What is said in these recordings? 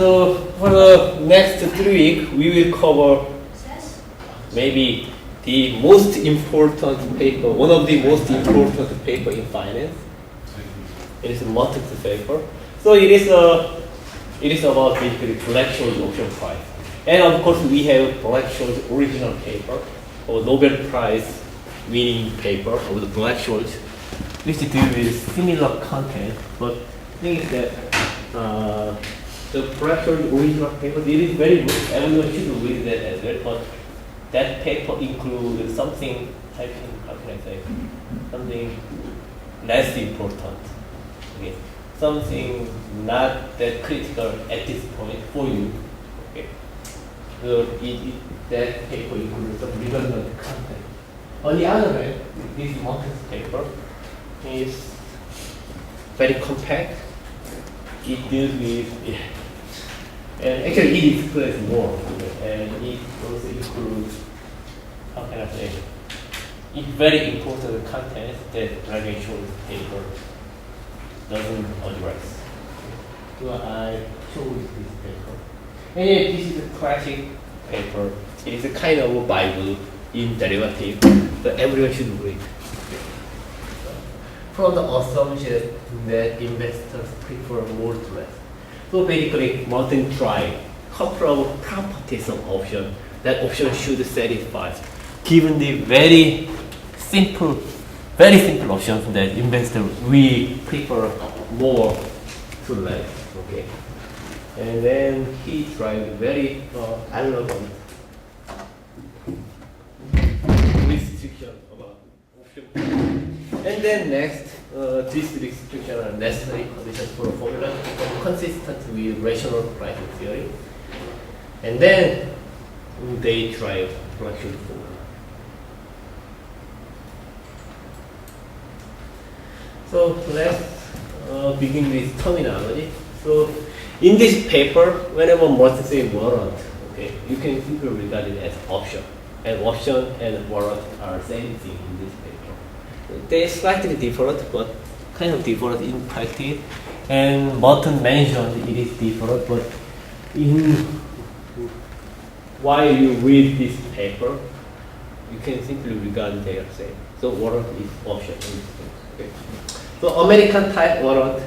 So for the next 3 weeks, we will cover maybe the most important paper, one of the most important paper in finance. It is a matrix paper. So it is about basically Black-Scholes option price. And of course we have Black-Scholes original paper or Nobel Prize winning paper of the Black-Scholes, which deal with similar content, but the thing is that the Black-Scholes original paper, it is very good. Everyone should read that as well. But that paper includes something, how can I say, something less important. Okay. Something not that critical at this point for you. Okay. So that paper includes some redundant content. On the other hand, this matrix paper is very compact. It deals with, and actually it explains more, and it also includes, how can I say, it's very important content that valuation paper doesn't address. So I chose this paper. And this is a classic paper. It is a kind of a Bible in derivative, so everyone should read. From the assumption that investors prefer more to less. So basically, Martin tried a couple of properties of option that option should satisfy, given the very simple options that investors we prefer more to less. Okay, and then he tried very elegant restriction about option. And then next, these restrictions are necessary conditions for a formula consistent with rational pricing theory. And then they try Black-Scholes formula. So let's begin with terminology. So in this paper, whenever Martin says warrant, okay, you can simply regard it as option. And option and warrant are same thing in this paper. They slightly different, but kind of different in practice. And Martin mentioned it is different, but while you read this paper, you can simply regard they are same. So warrant is option in this case. Okay. So American type warrant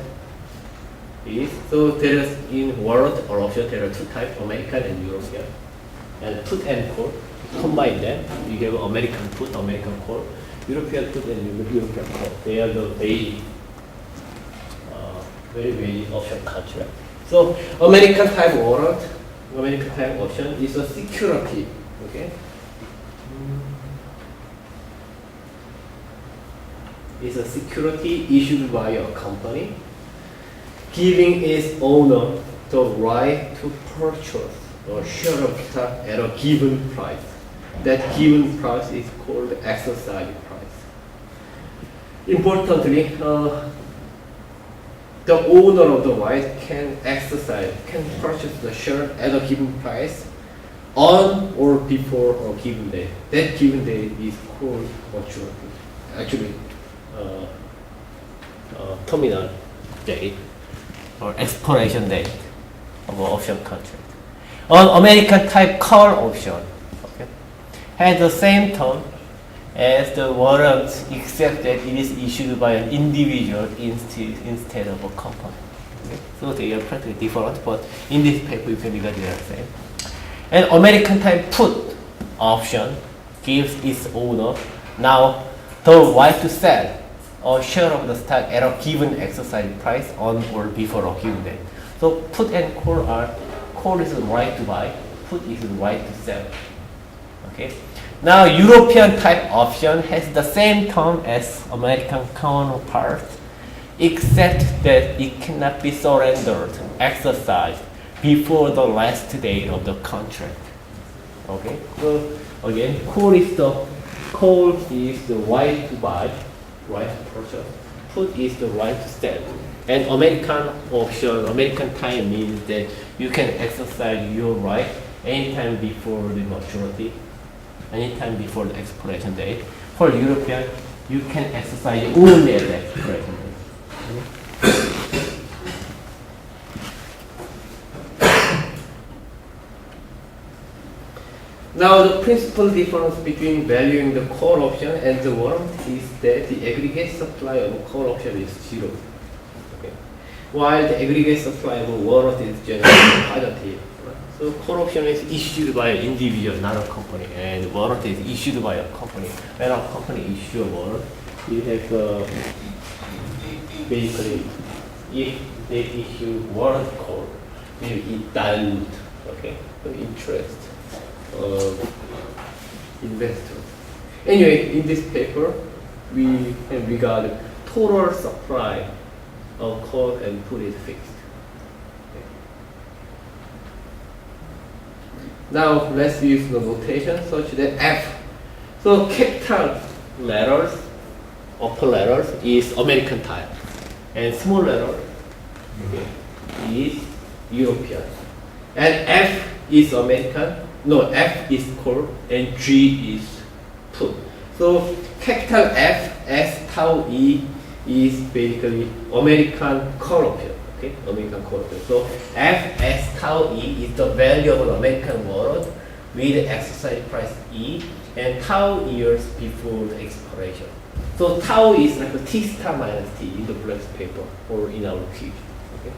is, so there is in warrant or option there are two types, American and European. And put and call, combine them, you have American put, American call, European put and European call. They are the very basic option contract. So American type warrant, American type option is a security. Okay. Is a security issued by a company, giving its owner the right to purchase a share of stock at a given price. That given price is called exercise price. Importantly, the owner of the right can purchase the share at a given price on or before a given date. That given date is called maturity. Actually, terminal date or expiration date of an option contract. An American type call option, okay, has the same term as the warrant, except that it is issued by an individual instead of a company. Okay? So they are practically different, but in this paper you can regard they are the same. An American type put option gives its owner now the right to sell a share of the stock at a given exercise price on or before a given date. So put and call are, call is the right to buy, put is the right to sell. Okay. Now European type option has the same term as American counterpart, except that it cannot be surrendered, exercised before the last date of the contract. Okay. So again, call is the right to buy, right to purchase. Put is the right to sell. And American option, American time means that you can exercise your right anytime before the maturity, anytime before the expiration date. For European, you can exercise only at the expiration date. Now the principal difference between valuing the call option and the warrant is that the aggregate supply of call option is 0. Okay. While the aggregate supply of warrant is generally positive. Right? So call option is issued by an individual, not a company, and warrant is issued by a company. When a company issues a warrant, you have basically, if they issue warrant call, it dilute, okay, the interest of investors. Anyway, in this paper, we can regard total supply of call and put it fixed. Okay. Now let's use the notation such that F. So capital letters, upper letters is American type, and small letter is European, and F is American. No, F is call and G is put. So capital F S tau E is basically American call option. Okay, American call option. So F S tau E is the value of an American warrant with exercise price E and tau years before the expiration. So tau is like a T star minus T in the black paper or in our quiz. Okay.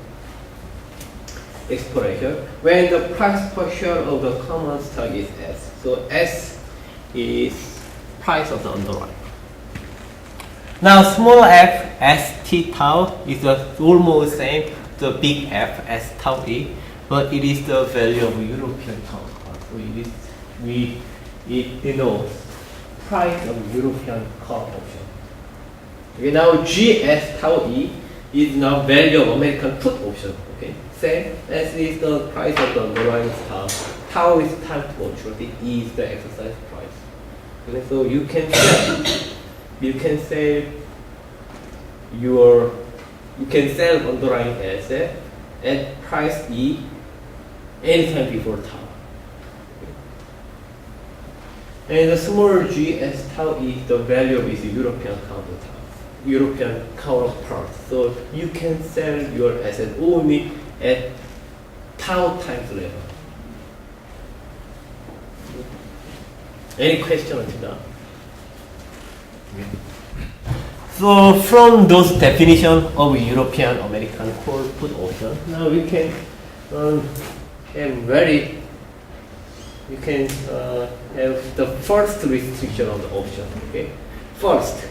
Expiration when the price per share of the common stock is S. So S is price of the underlying. Now small f S T tau is almost same the big F S tau E, but it is the value of European counterpart. So it denotes price of European call option. Okay, now G S tau E is now value of American put option. Okay, same as is the price of the underlying stock. Tau is time to maturity, E is the exercise price. Okay, so you can sell underlying asset at price E anytime before tau. Okay. And the small G S tau E, the value is European counterpart. So you can sell your asset only at tau times level. Any question until now? So from those definition of European American call put option, now we can have the first restriction of the option. Okay, first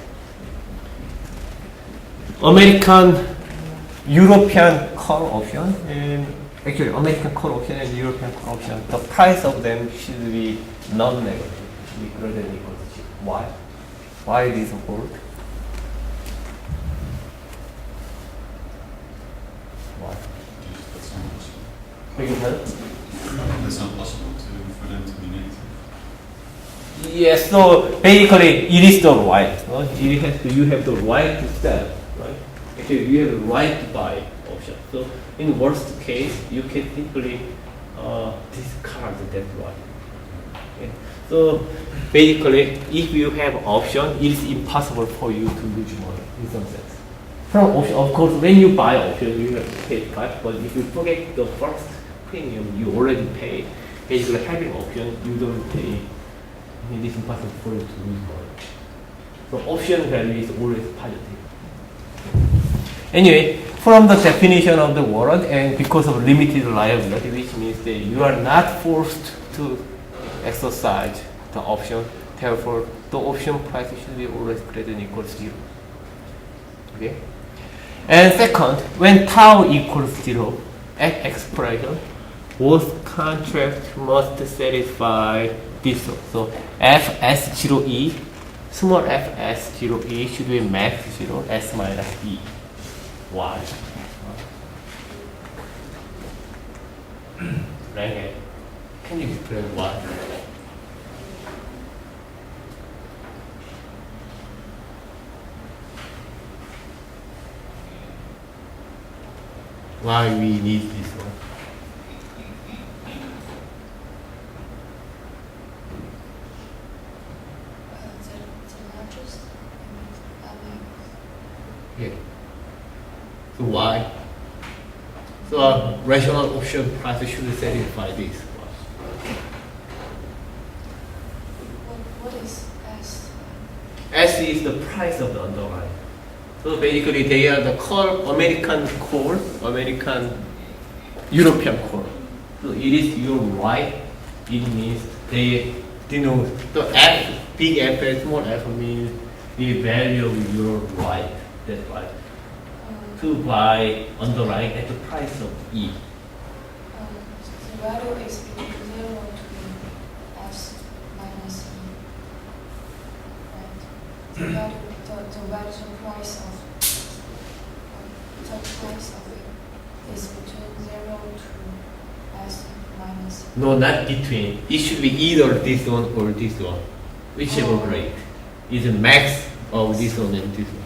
European call option and actually American call option and European call option. The price of them should be non-negative, should be greater than equal to 0. Why? Why it is important? Why? That's not possible. Beg your pardon? That's not possible for them to be negative. Yes, so basically it is the right. You have the right to sell, right? Actually, you have the right to buy option. So in worst case, you can simply discard that right. Okay. So basically, if you have option, it is impossible for you to lose money in some sense. From option, of course, when you buy option, you have to pay price. But if you forget the first premium, you already pay. Basically, having option, you don't pay. It is impossible for you to lose money. So option value is always positive. Anyway, from the definition of the warrant and because of limited liability, which means that you are not forced to exercise the option, therefore the option price should be always greater than equal to 0. Okay? And second, when tau equals 0 at expiration, both contracts must satisfy this. So Fs0E, small Fs0E should be max 0, S minus E. Why? Right? Can you explain why? Why we need this one? The largest Yeah. So why? So a rational option price should satisfy this. price of the underlying. So basically they are the call American call, American European call. So it is your right. It means they denote the F, big F and small f means the value of your right. That's right. To buy underlying at the price of E. The value is equal to 0 to S minus E. Right? The value, the price of it is between 0 to S minus E. No, not between. It should be either this one or this one. Whichever grade is the max of this one and this one.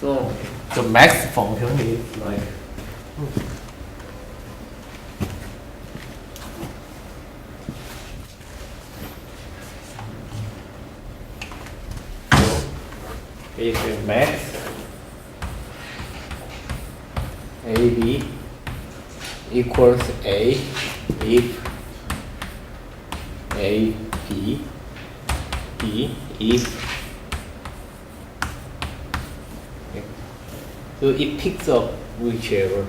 So the max function is like is max AB equals A if A B B if so it picks up whichever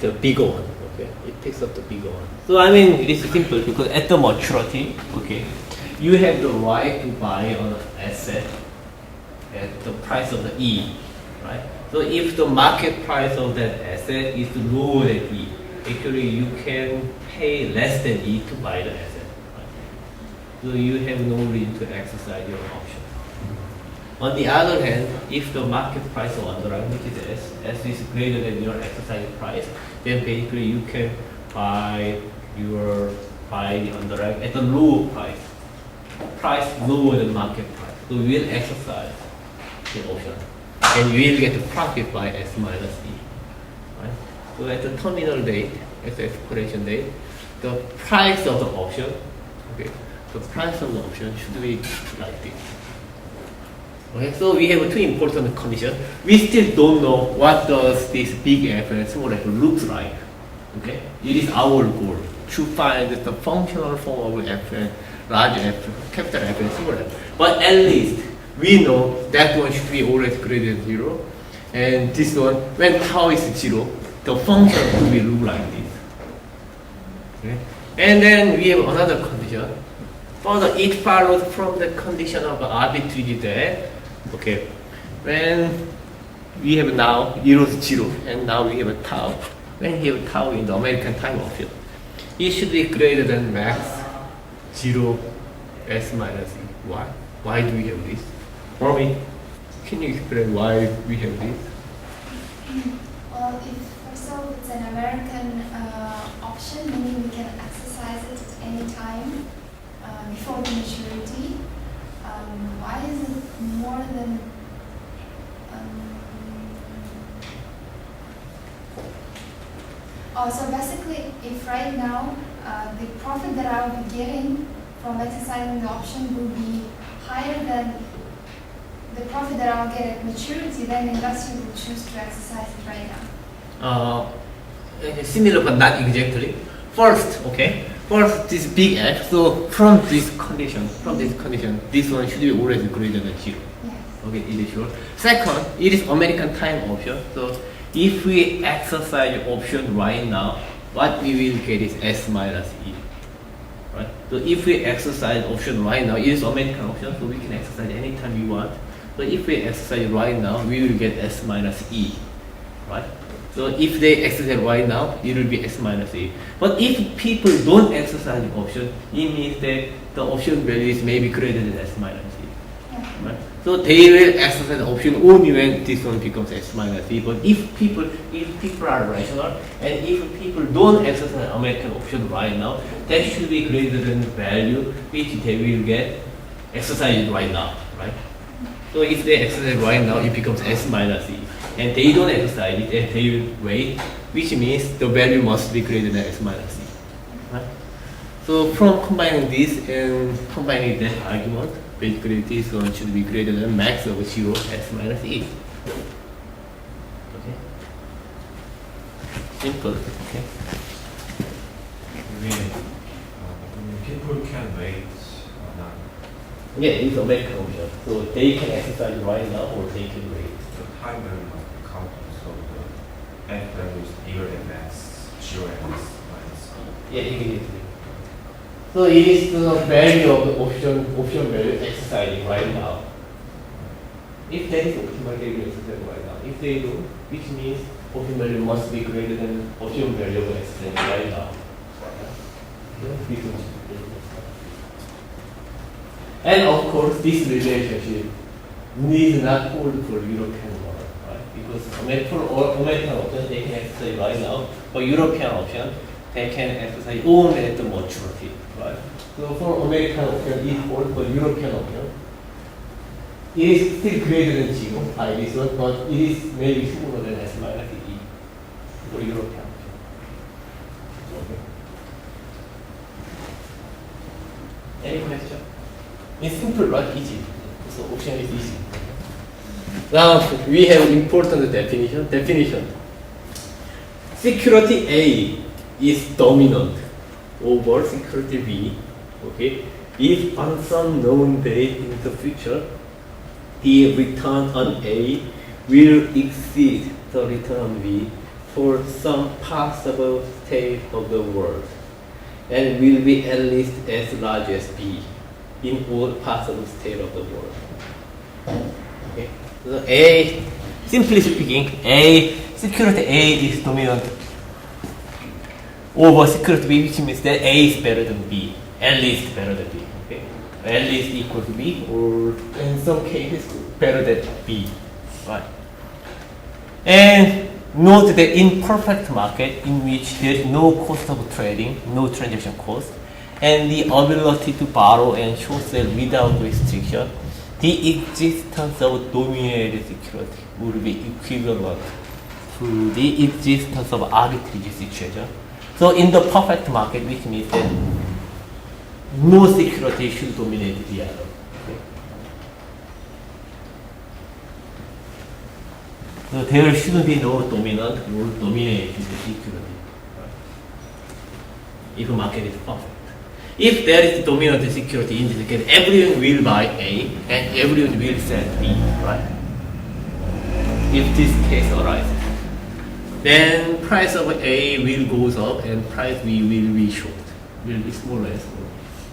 the bigger one, okay? It picks up the bigger one. So I mean it is simple because at the maturity, okay, you have the right to buy an asset at the price of the E, right? So if the market price of that asset is lower than E, actually you can pay less than E to buy the asset, right? So you have no reason to exercise your option. On the other hand, if the market price of underlying, which is S is greater than your exercise price, then basically you can buy the underlying at a lower price lower than market price. So you will exercise the option, and you will get the profit by S minus E. Right? So at the terminal date, at the expiration date, the price of the option, okay, the price of the option should be like this. Okay, so we have two important conditions. We still don't know what does this big F and small f looks like. Okay, it is our goal to find the functional form of F and large F, capital F and small f. But at least we know that one should be always greater than 0, and this one, when tau is 0, the function will look like this. Okay, and then we have another condition. Further, it follows from the condition of arbitrary that, okay, when we have now 0 is 0, and now we have a tau. When we have tau in the American time option, it should be greater than max 0 S minus E. Why? Why do we have this? For me, can you explain why we have this? Well, first of all, it's an American option, meaning we can exercise it at any time before the maturity. Why is it more than so basically, if right now the profit that I will be getting from exercising the option will be higher than the profit that I'll get at maturity, then the investor will choose to exercise it right now. Similar but not exactly. First, this big F. So from this condition, this one should be always greater than 0. Yes. Okay, it is sure. Second, it is American time option. So if we exercise option right now, what we will get is S minus E. Right? So if we exercise option right now, it is American option, so we can exercise anytime we want. So if we exercise right now, we will get S minus E. Right? So if they exercise right now, it will be S minus E. But if people don't exercise the option, it means that the option value is maybe greater than S minus E. Yeah. Right? So they will exercise the option only when this one becomes S minus E. But if people are rational, and if people don't exercise American option right now, that should be greater than the value which they will get exercised right now. Right? So if they exercise right now, it becomes S minus E. And they don't exercise it, and they will wait, which means the value must be greater than S minus E. Right? So from combining this and combining that argument, basically this one should be greater than max of 0 S minus E. Okay? Simple. Okay? People can wait Yeah, it's American option. So they can exercise right now or they can wait. The time value must be counted, so the F value is bigger than S, 0 and S minus. Yeah, immediately. So it is the value of the option value exercising right now. If that is optimal, they will exercise right now. If they do, which means option value must be greater than option value of exercising right now. And of course, this relationship needs not hold for European model, right? Because American option they can exercise right now, but European option they can exercise only at the maturity, right? So for American option it holds, but European option it is still greater than 0 by this one, but it is maybe smaller than S minus E for European option. Okay. Any question? It's simple, right? Easy. So option is easy. Now we have important definition. Security A is dominant over security B. Okay. If on some known date in the future, the return on A will exceed the return on B for some possible state of the world, and will be at least as large as B in all possible state of the world. Okay. So A, simply speaking, security A is dominant over security B, which means that A is better than B, at least better than B. Okay. At least equal to B, or in some cases better than B. Right. And note that in perfect market in which there is no cost of trading, no transaction cost, and the ability to borrow and short sell without restriction, the existence of dominated security would be equivalent to the existence of arbitrage situation. So in the perfect market, which means that no security should dominate the other. Okay. So there shouldn't be no dominant or dominated security. Right? If a market is perfect. If there is dominant security in this case, everyone will buy A and everyone will sell B, right? If this case arises, then price of A will goes up and price B will be short, will be smaller and smaller,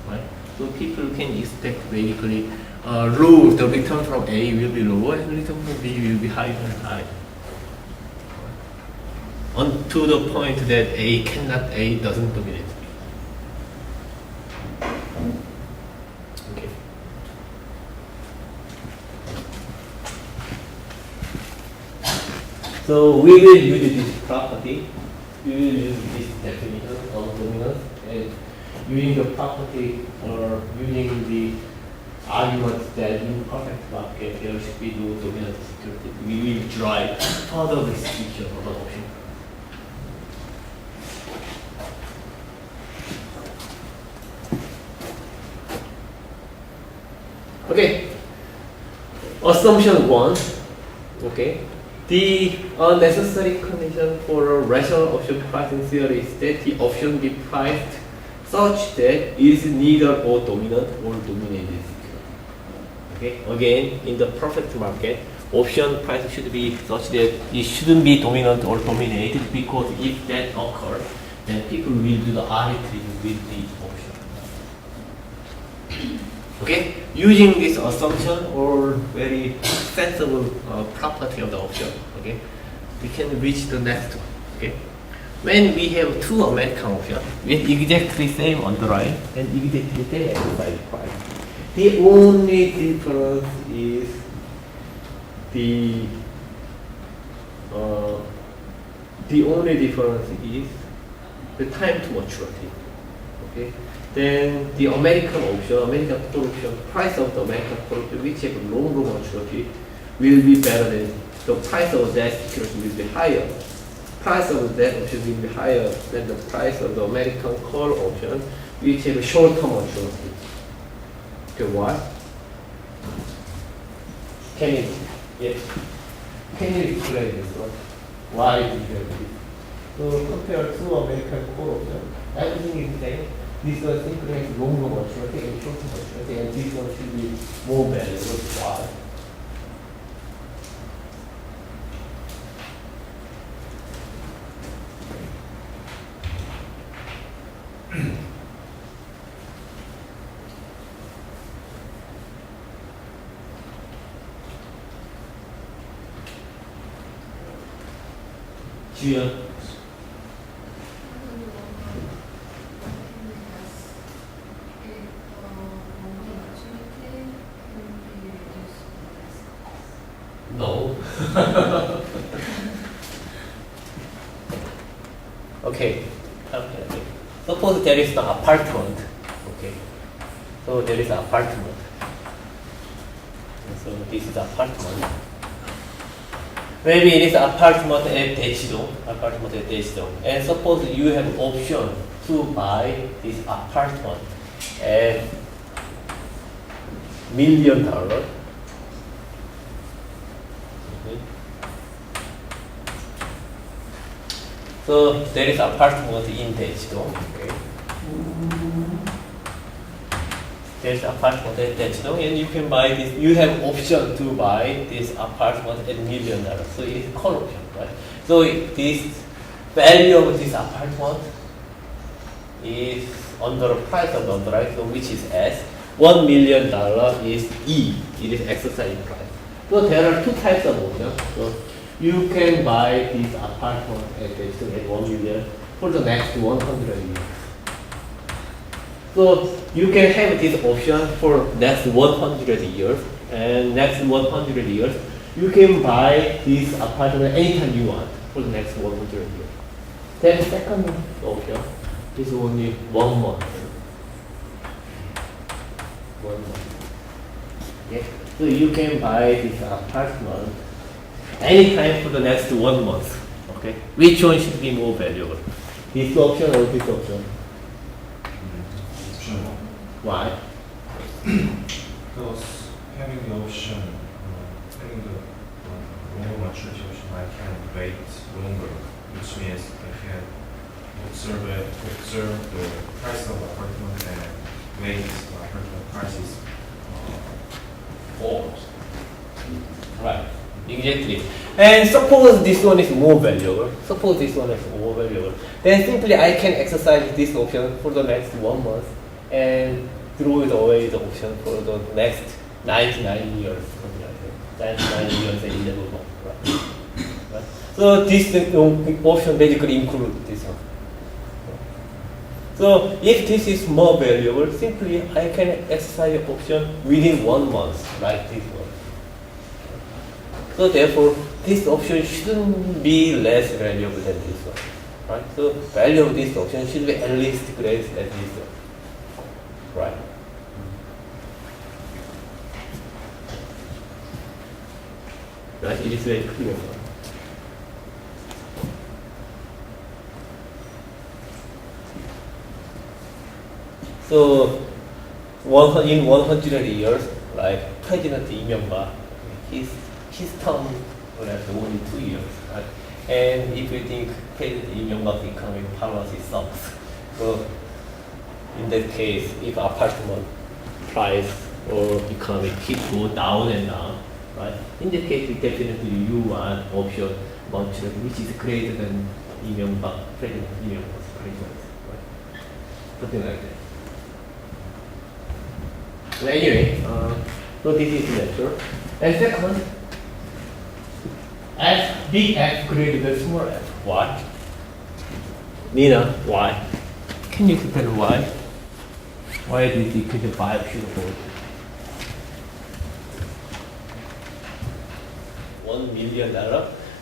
right? So people can expect basically low, the return from A will be lower and return from B will be higher and higher. To the point that A doesn't dominate. Okay. So we will use this property, we will use this definition of dominance, and using the property or using the argument that in perfect market there should be no dominant security, we will drive further restriction of the option. Okay, assumption 1, okay, the necessary condition for a rational option pricing theory is that the option be priced such that it is neither a dominant or dominated security. Okay, again, in the perfect market, option price should be such that it shouldn't be dominant or dominated, because if that occurs, then people will do the arbitrage with the option. Okay, using this assumption or very sensible property of the option, okay, we can reach the next one. Okay, when we have two American options with exactly same underlying and exactly same exercise price, the only difference is the time to maturity. Okay. Then the American call option, price of the American call option, which have longer maturity, will be better than the price of that security will be higher. Price of that option will be higher than the price of the American call option, which have a short-term maturity. Okay, why? Can you explain this one? Why do you have this? So compare two American call options, everything is the same. this one simply has longer maturity and shorter maturity, and this one should be more valuable. Why? 주연. No. Okay. Suppose there is an apartment. Okay. So there is an apartment. So this is apartment. Maybe it is apartment at Daejeon. And suppose you have option to buy this apartment at $1 million. So there is apartment in Daejeon. Okay. There is apartment at Daejeon, and you can buy this. You have option to buy this apartment at $1 million. So it is call option, right? So this value of this apartment is under the price of the underwrite, so which is S. $1 million is E. It is exercise price. So there are two types of options. So you can buy this apartment at $1 million for the next 100 years. So you can have this option for next 100 years, and next 100 years you can buy this apartment anytime you want for the next 100 years. Then second option is only 1 month. 1 month. Okay. So you can buy this apartment anytime for the next 1 month. Okay. Which one should be more valuable? This option or this option? Option 1. Why? Because having the option, having the longer maturity option, I can wait longer, which means I can observe the price of the apartment and wait the apartment prices fall. Right. Exactly. And suppose this one is more valuable. Then simply I can exercise this option for the next 1 month and throw it away the option for the next 99 years. 99 years and 11 months. Right? So this option basically includes this one. So if this is more valuable, simply I can exercise the option within 1 month, like this one. So therefore, this option shouldn't be less valuable than this one, right? So value of this option should be at least greater than this one, right? Right? It is very clear. So in 100 years, like President Lee his term will have only 2 years, right? And if you think President Lee economic policy sucks, so in that case, if apartment price or economic keep go down and down, right? In that case, definitely you want option maturity which is greater than President Lee price, right? Something like that. So anyway, so this is natural. And second, F, big F greater than small f. Why? Nina, why? Can you explain why? Why this equation 5 should hold? $1 million.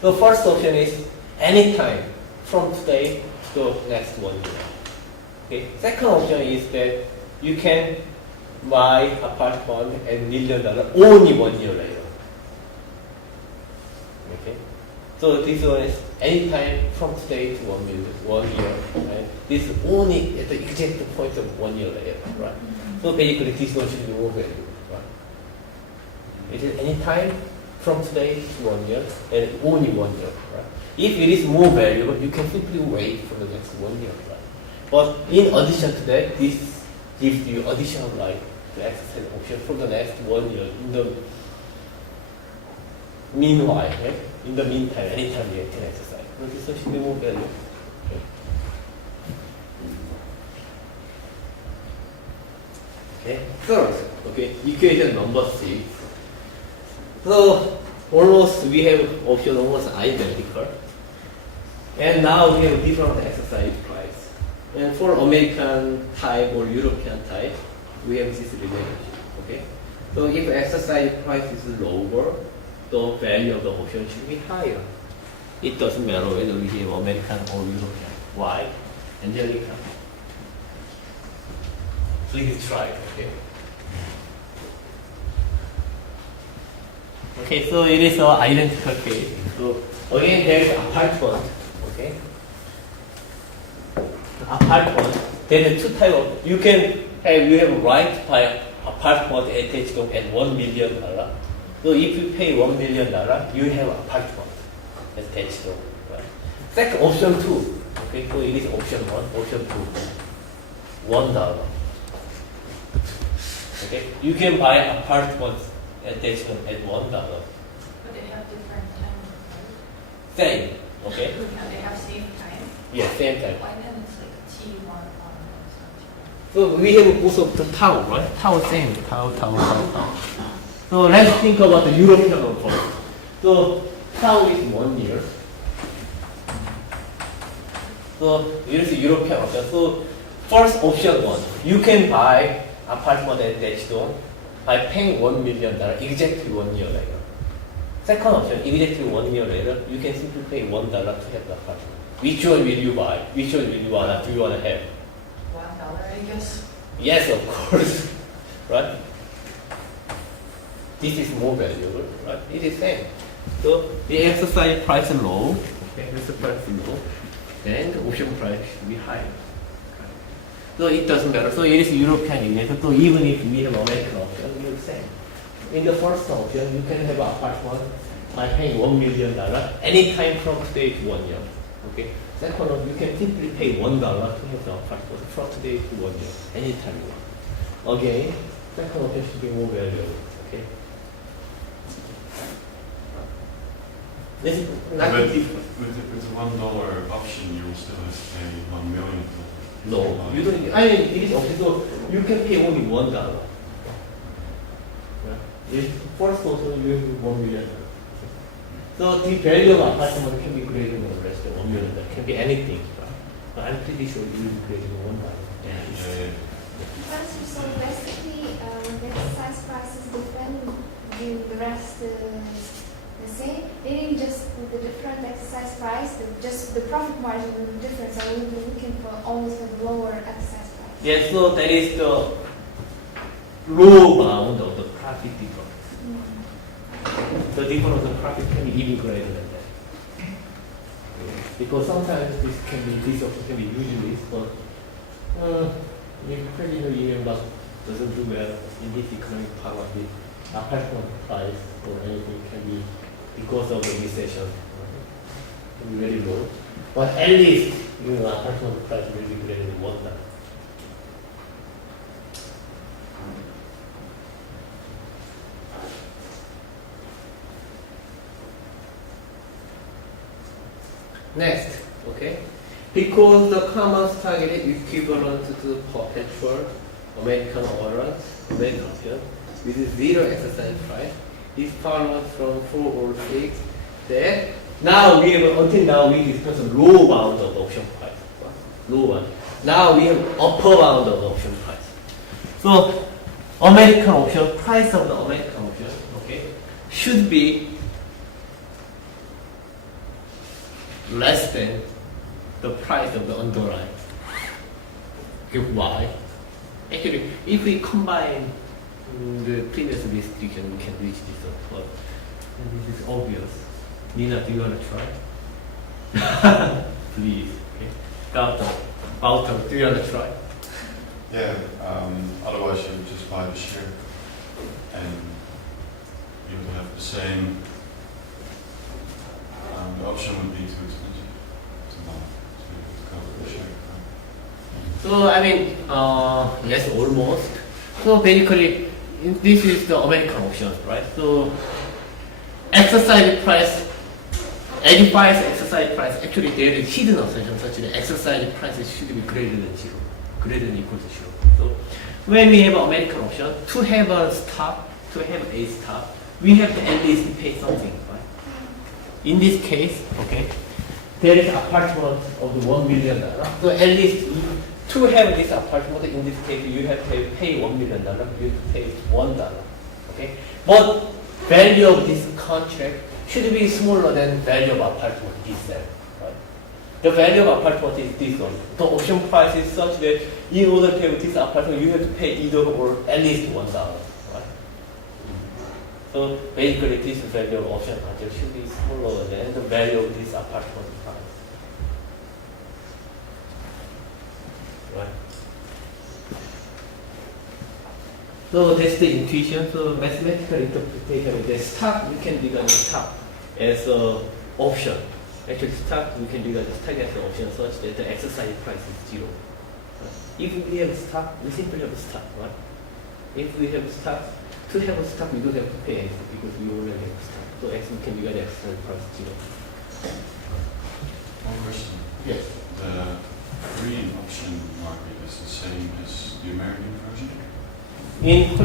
The first option is anytime from today to next 1 year. Okay. Second option is that you can buy apartment at $1 million only 1 year later. Okay. So this one is anytime from today to 1 year, right? This is only at the exact point of 1 year later, right? So basically this one should be more valuable, right? It is anytime from today to 1 year and only 1 year, right? If it is more valuable, you can simply wait for the next 1 year, right? But in addition to that, this gives you additional right to exercise option for the next 1 year. In the meanwhile, right? In the meantime, anytime you can exercise. This is minimum value. Okay. Third, okay, equation number 6. So almost we have option almost identical. And now we have different exercise price. And for American type or European type, we have this relationship. Okay. So if exercise price is lower, the value of the option should be higher. It doesn't matter whether we have American or European. Why? Angelica. Please try it, okay? Okay, so it is an identical case. So again, there is apartment, okay? Apartment. There are two types of. You have a right to buy apartment attached at $1 million. So if you pay $1 million, you have apartment attached to. Right? Second, option 2. Okay, so it is option 1, option 2. $1. Okay, you can buy apartments attachment at $1. But they have different time, right? Same. Okay. Yeah, they have same time. Yeah, same time. Why then it's like T1 on T1? So we have both of the tau, right? Tau same. Tau. So let's think about the European one first. So tau is 1 year. So here's the European option. So first option 1, you can buy apartment attached on by paying $1 million exactly 1 year later. Second option, exactly 1 year later, you can simply pay $1 to have the apartment. Which one will you buy? Which one do you wanna have? $1, I guess. Yes, of course. Right? This is more valuable, right? It is same. So the exercise price is low, okay, exercise price is low, and the option price should be high. So it doesn't matter. So it is European Union. So even if we have American option, we have the same. In the first option, you can have an apartment by paying $1 million anytime from today to 1 year. Okay. Second one, you can simply pay $1 to have the apartment from today to 1 year, anytime you want. Again, second option should be more valuable. Okay. This is not But different. with the $1 option, you will still have to pay $1 million. No, you don't. I mean, it is okay. So you can pay only $1. If first also you have $1 million. So the value of apartment can be greater than the rest of $1 million. It can be anything, right? But I'm pretty sure it will be greater than $1. Yeah. So basically, the exercise price is different, the rest is the same. Meaning just with the different exercise price, just the profit margin will be different. So we'll be looking for always the lower exercise price. Yes, so that is the low bound of the profit difference. The difference of the profit can be even greater than that. Because sometimes this also can be usually, but if credit union doesn't do well in this economic part of it, apartment price or anything can be, because of the recession, can be very low. But at least, apartment price will be greater than $1. Next, okay? Because the common stock is equivalent to the perpetual American warrant, American option, with zero exercise price, this follows from 4 or 6 that now we have, until now we discussed the low bound of the option price. Low bound. Now we have upper bound of the option price. So American option, price of the American option, okay, should be less than the price of the underlying. Okay, why? Actually, if we combine the previous restriction, we can reach this but this is obvious. Nina, do you want to try? Please. Okay. Wouter, do you want to try? Yeah, otherwise you would just buy the share and you would have the same, the option would be too expensive to buy, so you would cover the share. So I mean, yes, almost. So basically, this is the American option, right? So exercise price, edifies exercise price. Actually, there is hidden assumption such that exercise prices should be greater than zero, greater than equal to zero. So when we have American option, to have a stock, we have to at least pay something, right? In this case, okay, there is apartment of the $1 million. So at least to have this apartment, in this case, you have to pay $1 million. You have to pay $1. Okay, but value of this contract should be smaller than value of apartment itself. Right? The value of apartment is this one. The option price is such that in order to have this apartment, you have to pay either or at least $1. Right? So basically, this value of option contract should be smaller than the value of this apartment price. Right? So that's the intuition. So mathematical interpretation is that stock, we can regard the stock as an option. Actually, stock, we can regard the stock as an option such that the exercise price is zero. Right? If we have stock, we simply have stock, right? If we have stock, to have a stock, we don't have to pay anything because we already have stock. So we can regard the exercise price zero. One question. Yes. The Korean option market is the same as the American version? In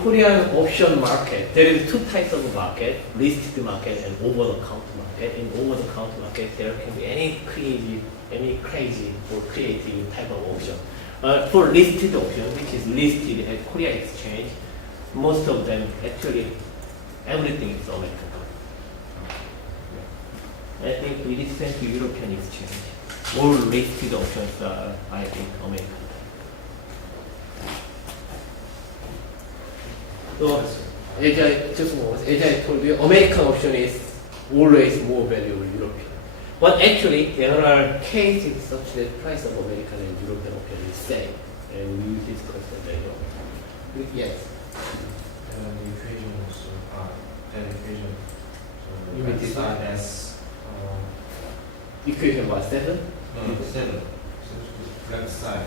Korean option market, there is two types of market: listed market and over-the-counter market. In over-the-counter market, there can be any crazy or creative type of option. For listed option, which is listed at Korea Exchange, most of them actually everything is American. I think with respect to European exchange, all listed options are, I think, American. So, as I told you, American option is always more valuable than European. But actually, there are cases such that price of American and European option is same, and we discussed that later. Yes. And the equation also, that equation, You mean this one? as Equation was 7? no, 7. So left side,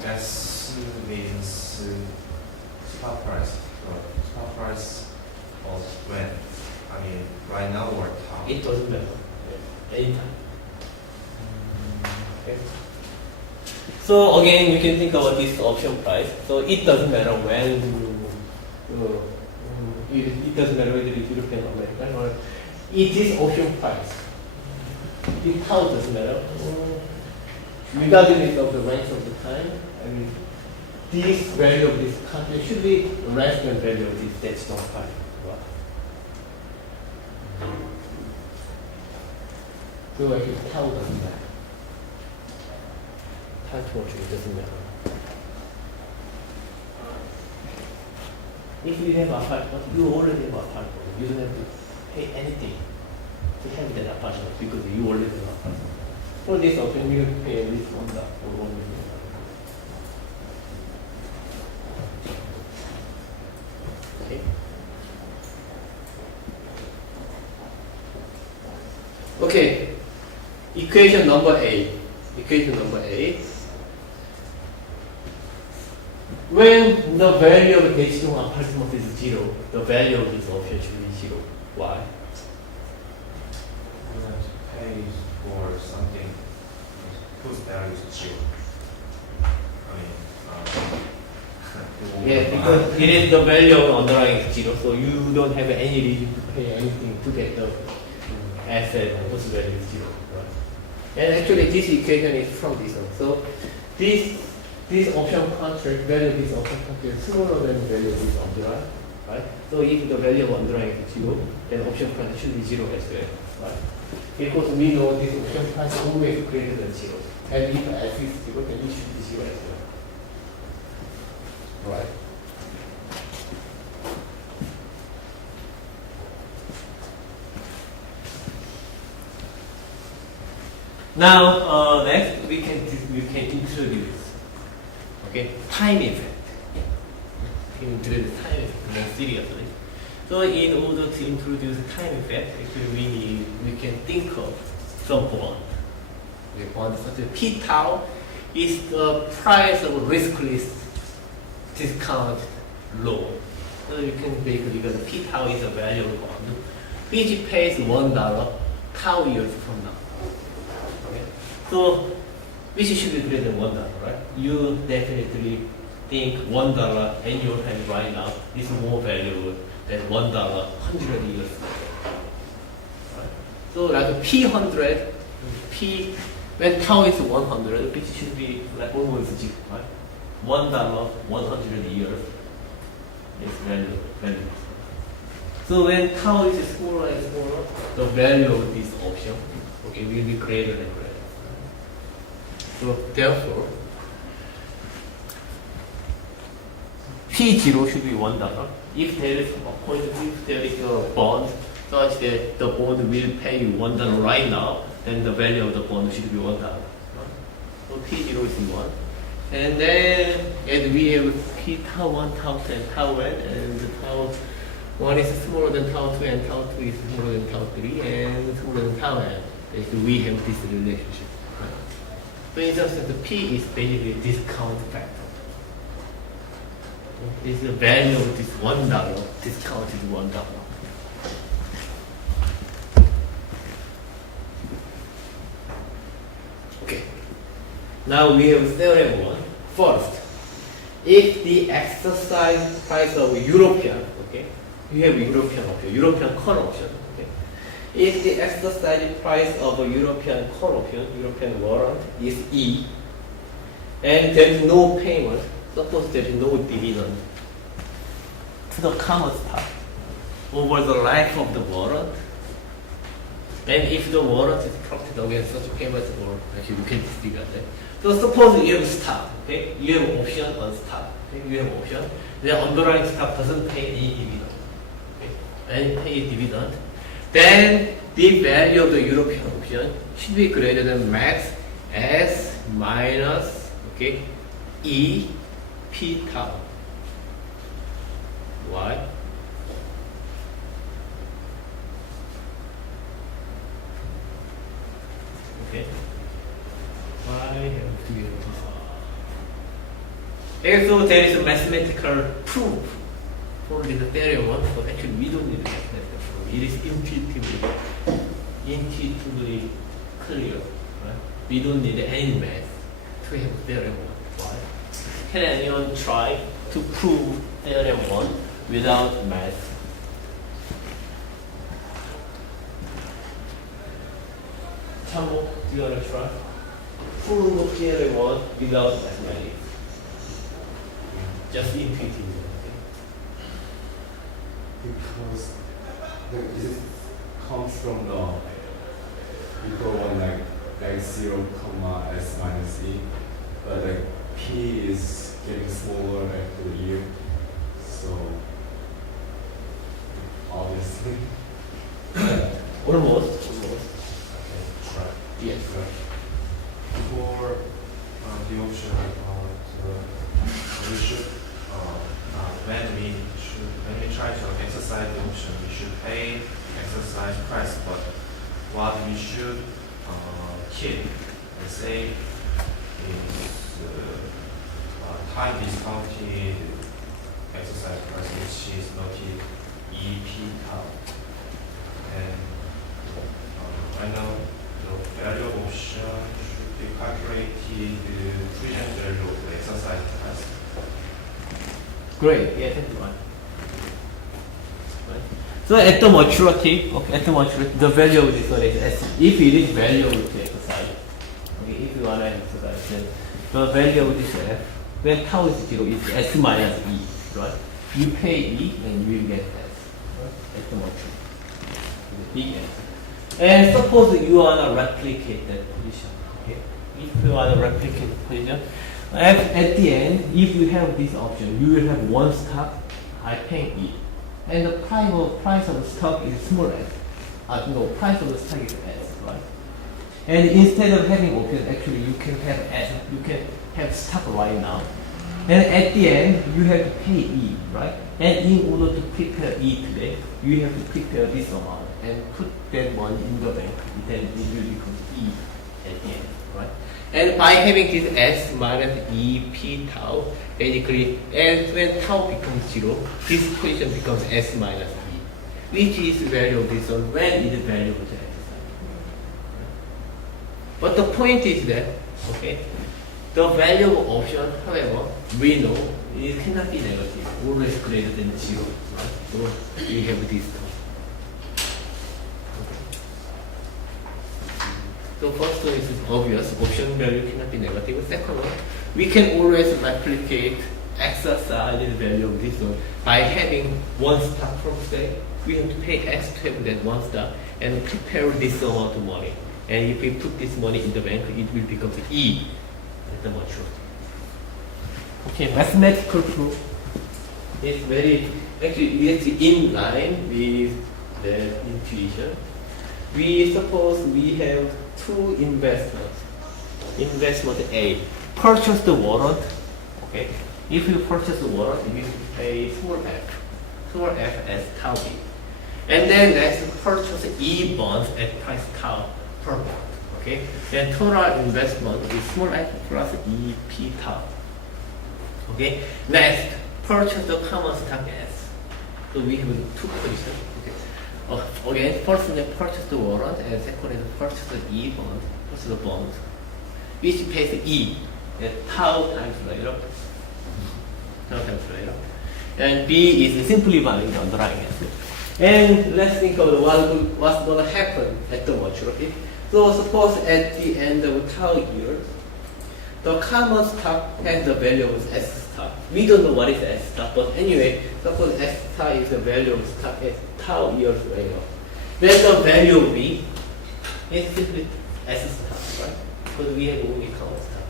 the S means spot price. So spot price of when? I mean, right now or how? It doesn't matter. Anytime. Okay. So again, we can think about this option price. So it doesn't matter when, it doesn't matter whether it's European or American, or it is option price. It how doesn't matter. Regardless of the length of the time, I mean, this value of this contract should be less than value of this debt stock price. So actually, tau doesn't matter. Time to it doesn't matter. If you have apartment, you already have apartment. You don't have to pay anything to have that apartment because you already have apartment. For this option, you have to pay at least $1 or $1 million. Okay. Okay. Equation number 8. When the value of the apartment is 0, the value of this option should be 0. Why? You have to pay for something whose value is 0. I mean, Yeah, because it is the value of the underlying is 0, so you don't have any reason to pay anything to get the asset whose value is 0. Right? And actually, this equation is from this one. So this option contract, value of this option contract is smaller than the value of this underlying, right? So if the value of underlying is 0, then option price should be 0 as well, right? Because we know this option price is always greater than 0. And if f is 0, then it should be 0 as well. Right? Now, next we can introduce, okay, time effect. We can introduce time effect more seriously. So, in order to introduce time effect, actually we can think of some bond. Okay, bond first. P tau is the price of risk-less discount loan. So you can basically get P tau is a value of bond which pays $1 tau years from now. Okay? So which should be greater than $1, right? You definitely think $1 annual payment right now is more valuable than $1 100 years ago. Right? So like P100, when tau is 100, which should be like almost zero, right? $1 100 years is value. So when tau is smaller and smaller, the value of this option, okay, will be greater and greater. So therefore, P0 should be $1. If there is a point, if there is a bond such that the bond will pay you $1 right now, then the value of the bond should be $1. So P0 is 1. And then as we have P tau 1, tau 2, and tau n, and tau 1 is smaller than tau 2, and tau 2 is smaller than tau 3, and smaller than tau n. We have this relationship. Right? So in some sense, P is basically a discount factor. This is the value of this $1, discounted $1. Okay. Now we have theorem 1. First, if the exercise price of European, okay, you have European option, European call option, okay. If the exercise price of a European call option, European warrant is E, and there is no payment, suppose there is no dividend to the common stock over the life of the warrant, and if the warrant is protected against such payments, or actually you can disregard that. So suppose you have stock, okay? You have option on stock, okay? You have option. The underlying stock doesn't pay any dividend, okay? And pay dividend. Then the value of the European option should be greater than max S minus, okay, E P tau. Why? Okay. Why have to get this? Okay, so there is a mathematical proof for the theorem 1, but actually we don't need a mathematical proof. It is intuitively clear. Right? We don't need any math to have theorem 1. Why? Can anyone try to prove theorem 1 without math? Chambo, do you want to try? Prove theorem 1 without mathematics. Just intuitively. Because it comes from the equal one like 0 comma s minus e, but like p is getting smaller after the year, so obviously. Almost. Okay, try. Yes. For the option, we should when we try to exercise the option, we should pay exercise price, but what we should keep the same is time discounted exercise price, which is noted EP tau. And right now, the value of option should be calculated present value of the exercise price. Great. Yeah, that's one. Right. So at the maturity, the value of this one is S. If it is valuable to exercise, okay, if you want to exercise, then the value of this F, when tau is 0, is S minus E, right? You pay E and you will get S, right? At the maturity. The big S. And suppose you want to replicate that position, okay? If you want to replicate the position, at the end, if you have this option, you will have one stock, I pay E. And the price of the stock is small s. No, price of the stock is S, right? And instead of having option, actually you can have S, you can have stock right now. And at the end, you have to pay E, right? And in order to prepare E today, you have to prepare this amount and put that one in the bank. Then it will become E at the end. right? And by having this s minus e p tau, basically, as when tau becomes 0, this position becomes s minus e, which is value of this one when it is value of the exercise. But the point is that, okay, the value of option, however, we know it cannot be negative, always greater than 0. Right? So we have this term. So first one is obvious, option value cannot be negative. Second one, we can always replicate exercise value of this one by having one stock from say. We have to pay X to have that one stock and prepare this amount of money. And if we put this money in the bank, it will become E at the maturity. Okay, mathematical proof is very, actually it's in line with the intuition. We suppose we have two investments. Investment A, purchase the warrant. Okay, if you purchase the warrant, you will pay small f as tau B. And then next, purchase E bonds at price tau per bond. Okay, then total investment is small f plus E p tau. Okay, next, purchase the common stock S. So we have two positions. Okay. Again, first is purchase the warrant, and second is purchase the E bond, purchase the bond, which pays E at tau times later. And B is simply buying the underlying asset. And let's think of what's going to happen at the maturity. So suppose at the end of tau years, the common stock has the value of S stock. We don't know what is S stock, but anyway, suppose S stock is the value of stock at tau years later. Then the value of B is simply S stock, right? Because we have only common stock.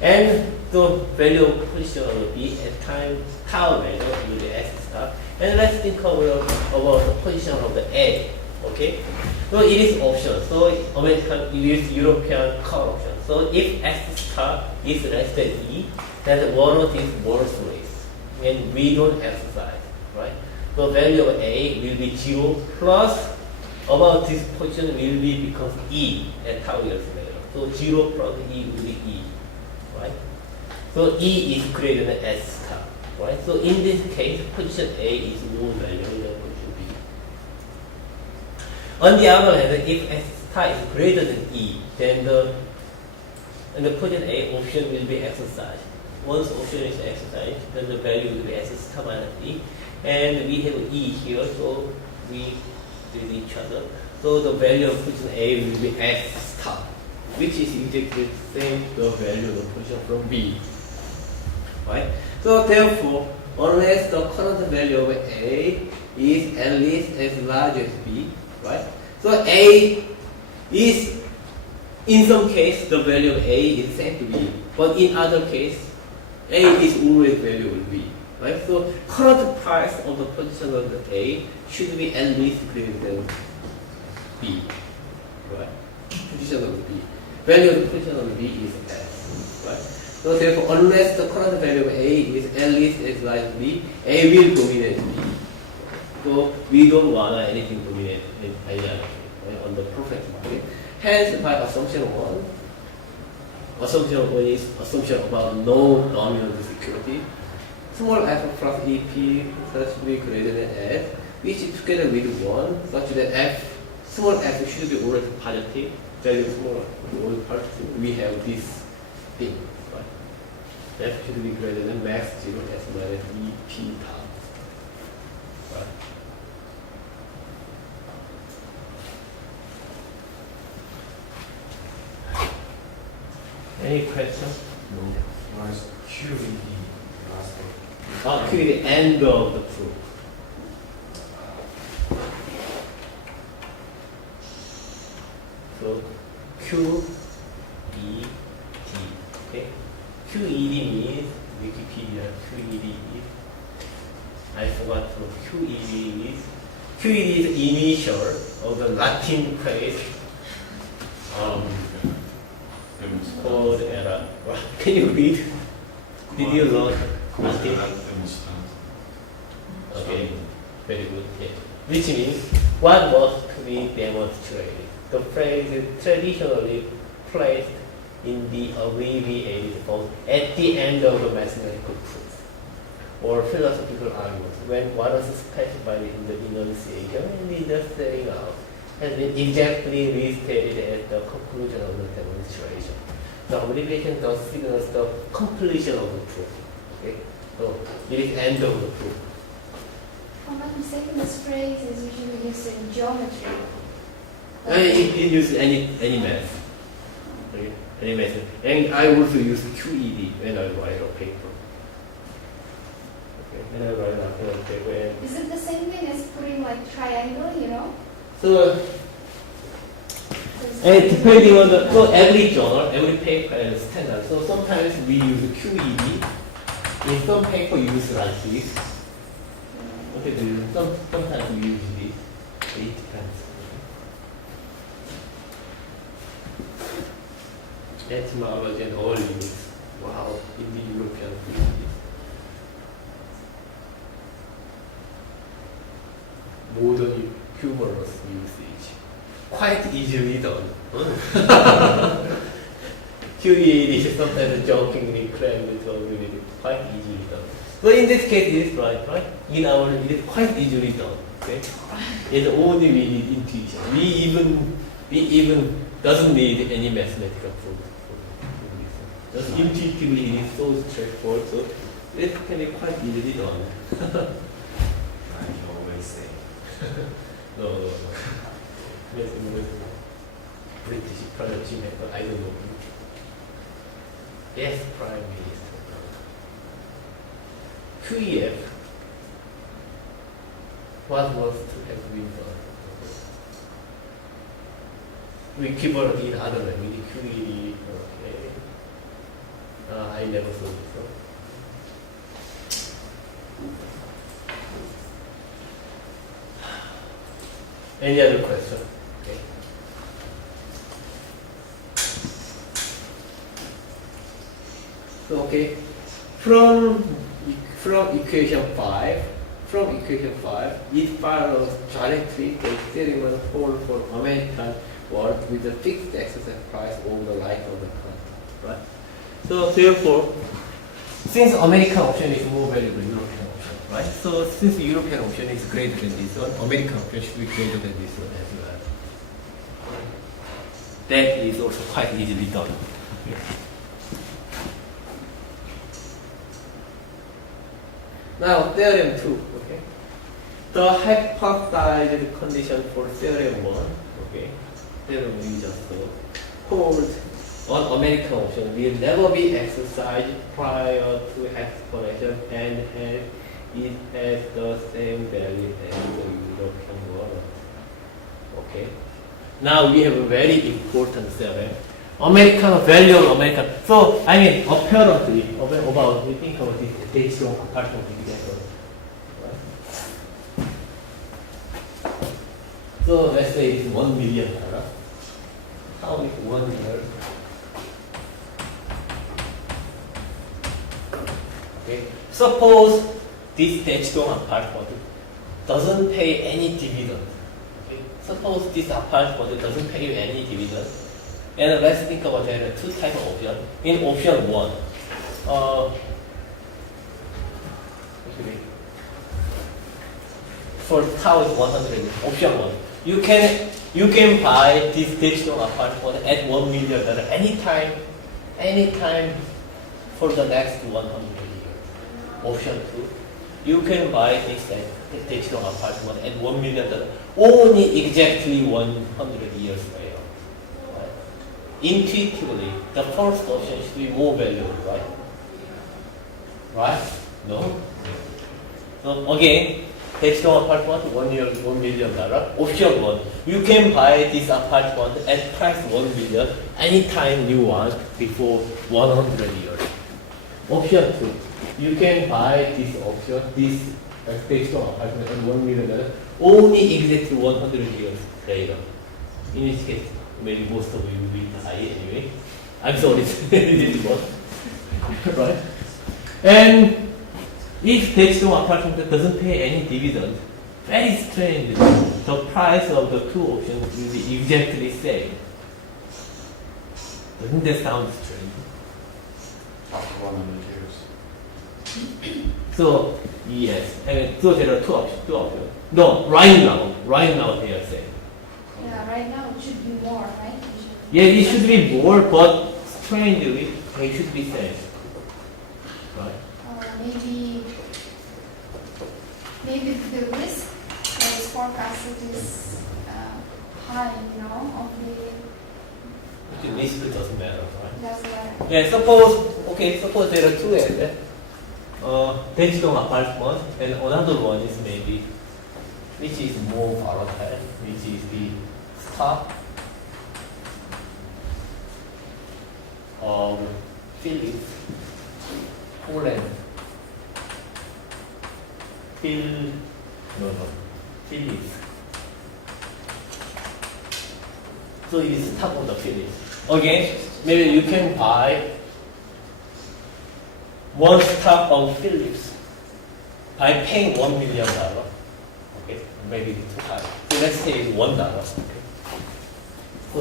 And the value of position of B at time tau later will be S stock. And let's think about the position of the A. Okay? So it is option. So American, it is European call option. So if S star is less than E, then the warrant is worthless. And we don't exercise, right? The value of A will be 0 plus about this position will be becomes E at tau years later. So 0 plus E will be E, right? So E is greater than S star, right? So in this case, position A is more valuable than position B. On the other hand, if S star is greater than E, then the position A option will be exercised. Once option is exercised, then the value will be S star minus E, and we have E here, so we with each other. So the value of position A will be S star, which is exactly the same the value of the position from B. Right? So therefore, unless the current value of A is at least as large as B, right? So A is, in some case, the value of A is same to B, but in other case, A is always valuable B, right? So current price of the position of the A should be at least greater than B, right? Position of the B. Value of the position of the B is S, right? So therefore, unless the current value of A is at least as large as B, A will dominate B. So we don't want anything dominate on the perfect market. Hence, by assumption 1, assumption 1 is assumption about no dominant security. Small f plus EP such to be greater than f, which together with 1, such that f, small f should be always positive. Value small always positive. We have this thing. F should be greater than max 0 S minus E P tau. Right. Any questions? No. Why is QED last one? Q is the end of the proof. So Q E D. Okay. QED means Wikipedia. QED is, I forgot to. QED is initial of the Latin phrase called era. Can you read? Did you learn Latin? Okay, very good. Yeah. Which means what must be demonstrated. The phrase is traditionally placed in the abbreviated form at the end of the mathematical proof or philosophical argument when what is specified in the enunciation and in the setting out has been exactly restated at the conclusion of the demonstration. The abbreviation thus signals the completion of the proof. Okay? So it is end of the proof. From what I'm saying, this phrase is usually used in geometry. It uses any math. Okay? Any method. And I also use QED when I write a paper. Okay? When I write a paper. And Is it the same thing as putting like triangle, you know? so, and depending on the, so every journal, every paper has standard. So sometimes we use QED. In some paper use like this. Okay, sometimes we use this. It depends. Etymology and all use. Wow, in the European community. Modern humorous usage. Quite easily done. QED is sometimes jokingly claimed to be quite easily done. So in this case, it is right? In our, it is quite easily done. Okay? It's only we need intuition. We even doesn't need any mathematical proof. Just intuitively, it is so straightforward. So it can be quite easily done. I always say. No. British Parliament, but I don't know. Yes, Prime Minister. QEF. What was to have been done? We keep on in other language, QED. Okay. I never saw it before. Any other question? Okay. So, okay, from equation 5, it follows directly the experiment hold for American world with a fixed exercise price over the life of the contract, right? So therefore, since American option is more valuable than European option, right? So since the European option is greater than this one, American option should be greater than this one as well. That is also quite easily done. Now, theorem 2, okay. The hypothesized condition for theorem 1, okay. Theorem we just saw, holds on American option will never be exercised prior to explanation and hence it has the same value as the European one. Okay. Now we have a very important theorem. American value of American. So I mean apparently about we think about this H-long comparison example. Right? So let's say it's $1 million. How is 1 year? Okay. Suppose this H-long apartment doesn't pay any dividend. Okay. Suppose this apartment doesn't pay you any dividend. And let's think about there are two types of option. In option 1, for tau is 100. Option 1, you can buy this digital apartment at $1 million anytime for the next 100 years. Option 2, you can buy this digital apartment at $1 million only exactly 100 years later. Intuitively, the first option should be more valuable, right? Right? No? So again, digital apartment, $1 million. Option 1, you can buy this apartment at price $1 million anytime you want before 100 years. Option 2, you can buy this digital apartment at $1 million only exactly 100 years later. In this case, maybe most of you will die anyway. I'm sorry, this one. Right? And if digital apartment doesn't pay any dividend, very strange, the price of the two options will be exactly the same. Doesn't that sound strange? After 100 years. So yes, and so there are two options. No, right now they are saying. Yeah, right now it should be more, right? Yeah, it should be more, but strangely, it should be same. Right? Maybe the risk that is forecasted is high, you know, of The risk doesn't matter, right? doesn't matter. Yeah, suppose there are two assets. 대치동 apartment, and another one is maybe, which is more volatile, which is the stock of Philips, Poland. Philips. So it is top of the Philips. Again, maybe you can buy one stock of Philips by paying $1 million. Okay, maybe it's too high. So let's say it's $1. Okay. So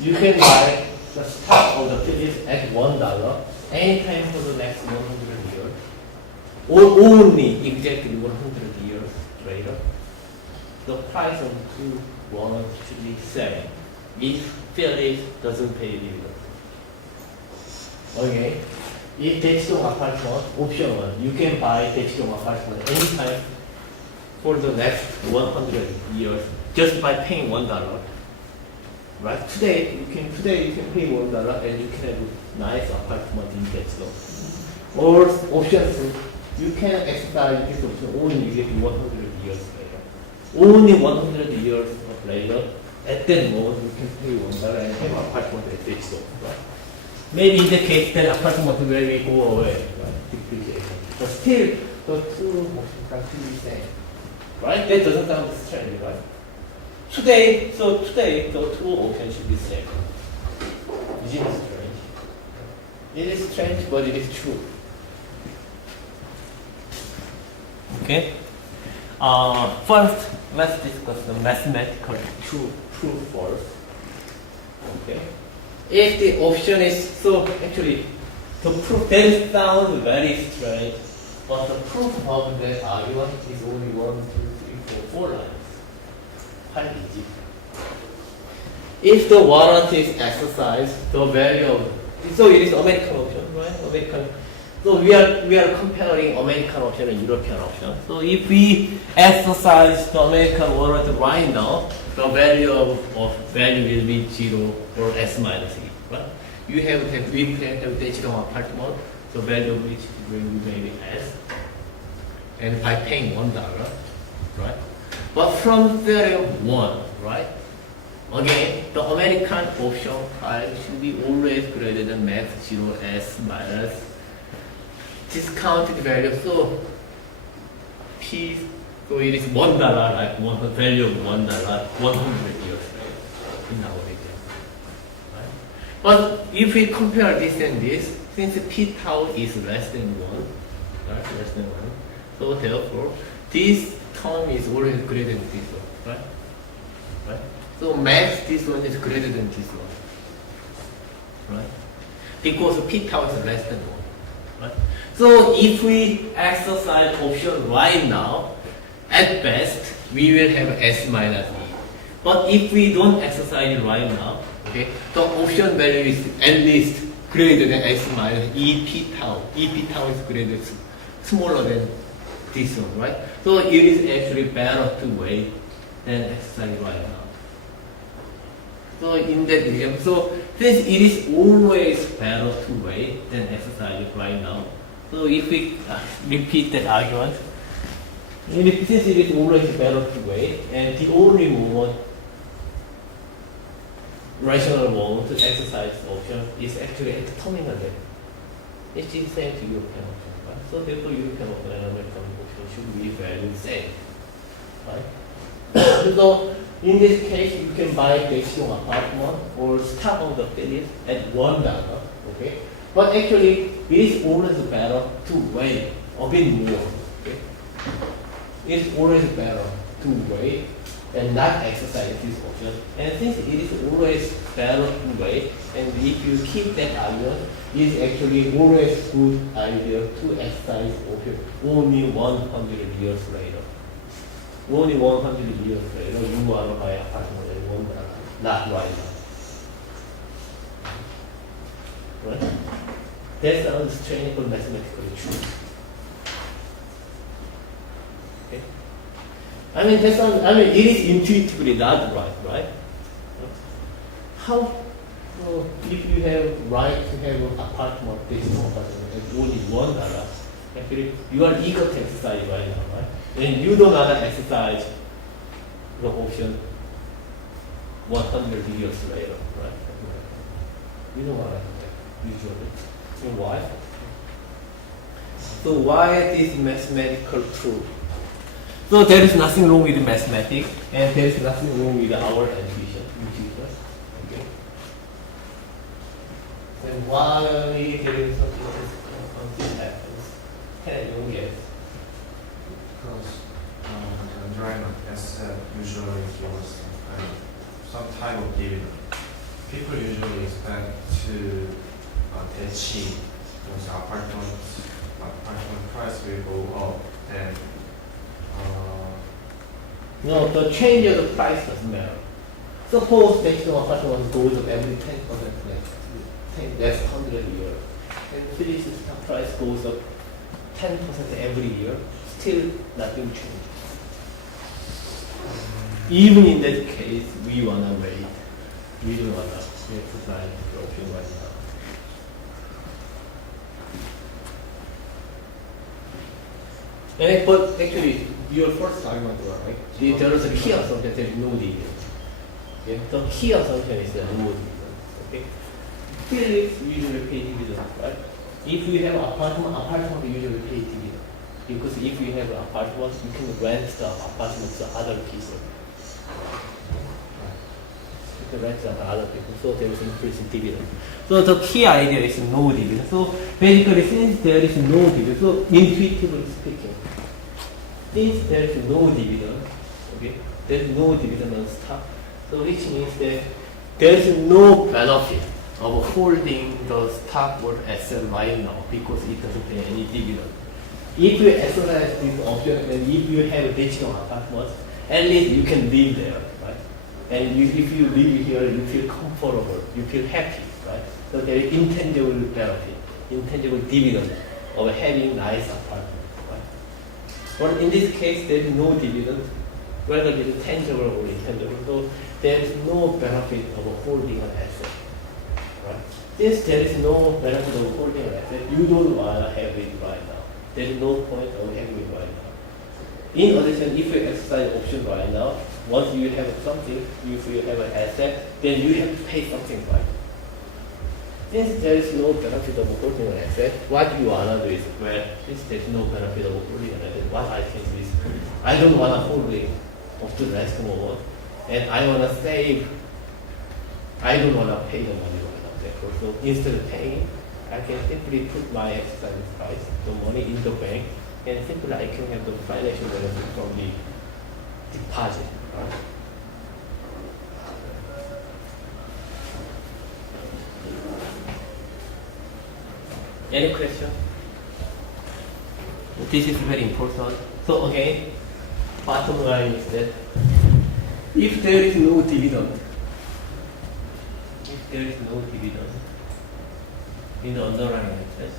you can buy the stock of the Philips at $1 anytime for the next 100 years, or only exactly 100 years later. The price of two warrants should be same if Philips doesn't pay dividends. Okay. If 대치동 apartment option 1, you can buy 대치동 apartment anytime for the next 100 years just by paying $1. Right? Today you can pay $1 and you can have a nice apartment in 대치동. Or option 2, you can exercise this option only 100 years later. Only 100 years later, at that moment you can pay $1 and have apartment at 대치동. Right? Maybe in the case that apartment will go away, right? Depreciation. But still, the two options are still the same. Right? That doesn't sound strange, right? Today, the two options should be same. Is it strange? It is strange, but it is true. Okay? First, let's discuss the mathematical true false. Okay? If the option is, so actually, the proof, that sounds very strange, but the proof of that argument is only 1, 2, 3, 4 lines. Quite easy. If the warrant is exercised, the value of, so it is American option, right? American. So we are comparing American option and European option. So if we exercise the American warrant right now, the value of value will be 0 or S minus E. Right? We have 대치동 apartment, the value of which will be maybe S, and by paying $1, right? But from value 1, right? Again, the American option price should be always greater than max 0 S minus discounted value. So P, so it is $1, like one value of $1, 100 years in our region. Right? But if we compare this and this, since P tau is less than 1, right? Less than 1, so therefore this term is always greater than this one, right? Right? So max this one is greater than this one, right? Because P tau is less than 1, right? So if we exercise option right now, at best we will have S minus E. But if we don't exercise it right now, okay, the option value is at least greater than S minus E P tau. E P tau is greater, smaller than this one, right? So it is actually better to wait than exercise right now. So in that region, so since it is always better to wait than exercise right now, so if we repeat that argument, since it is always better to wait, and the only moment, rational moment to exercise the option is actually at the terminal level. It's the same to European option, right? So therefore European option and American option should be valued same, right? So in this case, you can buy 대치동 apartment or stock of the Philips at $1, okay? But actually, it is always better to wait a bit more, okay? It's always better to wait and not exercise this option. And since it is always balanced way, and if you keep that argument, it is actually always good idea to exercise option only 100 years later. Only 100 years later, you want to buy apartment and one not right now. Right? That sounds strange but mathematically true. Okay? It is intuitively not right? How, if you have right to have an apartment, this apartment, and only $1, actually, you are eager to exercise right now, right? And you don't want to exercise the option 100 years later, right? You don't want to usually. And why? So why is mathematical true? So there is nothing wrong with mathematics, and there is nothing wrong with our intuition. Okay. And why there is something happens? Can you guess? Because the environment asset usually gives some type of dividend. People usually expect to achieve once apartment price will go up, then No, the change of the price doesn't matter. Suppose that your apartment goes up every 10% that's 100 years. And Phillips stock price goes up 10% every year, still nothing changes. Even in that case, we want to wait. We don't want to exercise the option right now. But actually, your first argument was right. There is a key assumption that there is no dividend. Okay? The key assumption is that no dividend. Okay? Phillips usually pay dividend, right? If you have apartment usually pay dividend. Because if you have an apartment, you can rent the apartment to other people. You can rent to other people, so there is increase in dividend. So the key idea is no dividend. So basically, since there is no dividend, so intuitively speaking, since there is no dividend, okay, there is no dividend on stock, so which means that there is no benefit of holding the stock or asset right now because it doesn't pay any dividend. If you exercise this option and if you have additional apartments, at least you can live there, right? And if you live here, you feel comfortable, you feel happy, right? So there is intangible benefit, intangible dividend of having nice apartment. But in this case, there is no dividend, whether it is tangible or intangible, so there is no benefit of holding an asset. Right? Since there is no benefit of holding an asset, you don't want to have it right now. There is no point of having it right now. In addition, if you exercise option right now, once you have something, if you have an asset, then you have to pay something, right? Since there is no benefit of holding an asset, what you want to do is, well, since there is no benefit of holding an asset, what I can do is, I don't want to hold it up to the next moment, and I want to save, I don't want to pay the money right now. Therefore, so instead of paying, I can simply put my exercise price, the money in the bank, and simply I can have the financial benefit from the deposit. Right? Any question? This is very important. So again, bottom line is that if there is no dividend, in the underlying assets,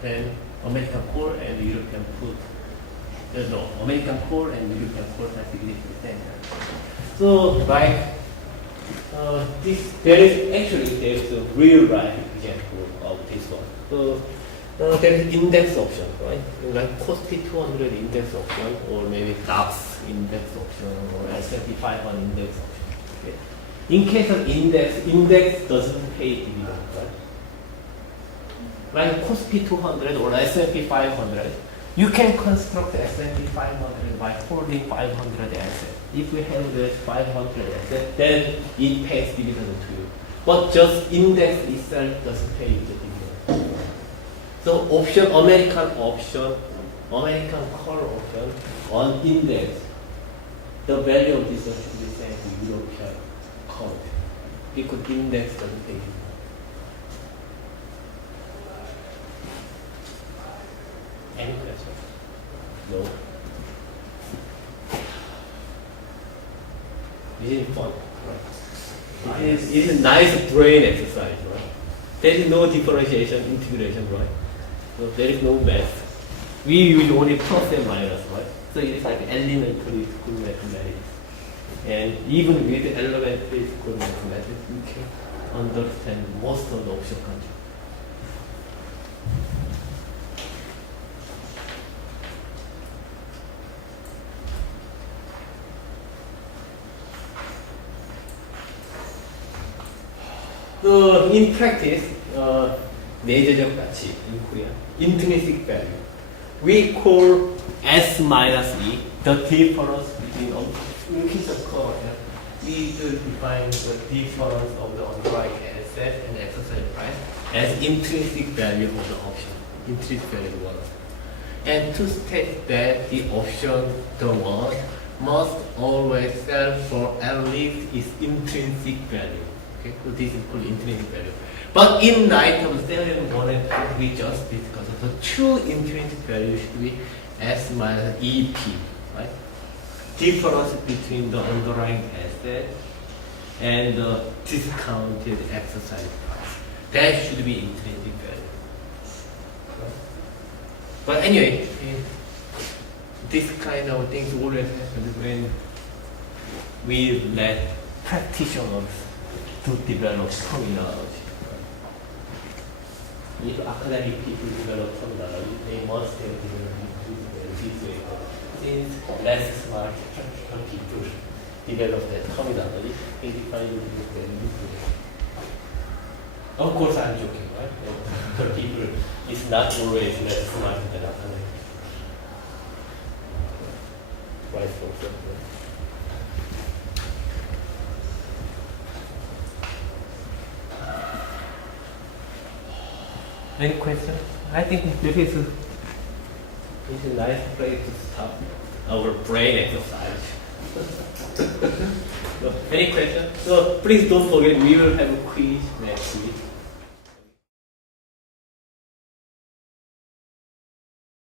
then American core and European put, American core and European core are significantly same. So like there is a real life example of this one. So there is index option, right? Like COSPI 200 index option, or maybe DAX index option, or S&P 500 index option. Okay. In case of index doesn't pay dividend, right? Like COSPI 200 or S&P 500, you can construct S&P 500 by holding 500 assets. If you have the 500 assets, then it pays dividend to you. But just index itself doesn't pay you the dividend. So American call option on index the value of this one should be sent to European court because index doesn't pay it. Any questions? No. This is fun, right? It is a nice brain exercise, right? There is no differentiation, integration, right? So there is no math. We use only plus and minus, right? So it is like elementary school mathematics. And even with elementary school mathematics, you can understand most of the option concept. In practice, 내재적 가치 in Korean, intrinsic value. We call S minus E the difference between in case of court. We define the difference of the underlying asset and exercise price as intrinsic value of the option. Intrinsic value of the warrant. And to state that the option, the warrant, must always sell for at least its intrinsic value. Okay, so this is called intrinsic value. But in light of theorem 1 and 2, we just discussed the true intrinsic value should be S minus EP, right? Difference between the underlying asset and the discounted exercise price. That should be intrinsic value. But anyway, this kind of things always happen when we let practitioners to develop terminology. If academic people develop terminology, they must have developed this way. Since less smart practical people develop that terminology, they define it this way. Of course, I'm joking, right? The people is not always less smart than academic. Vice versa. Any questions? I think this is a nice place to stop our brain exercise. So, any questions? So please don't forget we will have a quiz next week.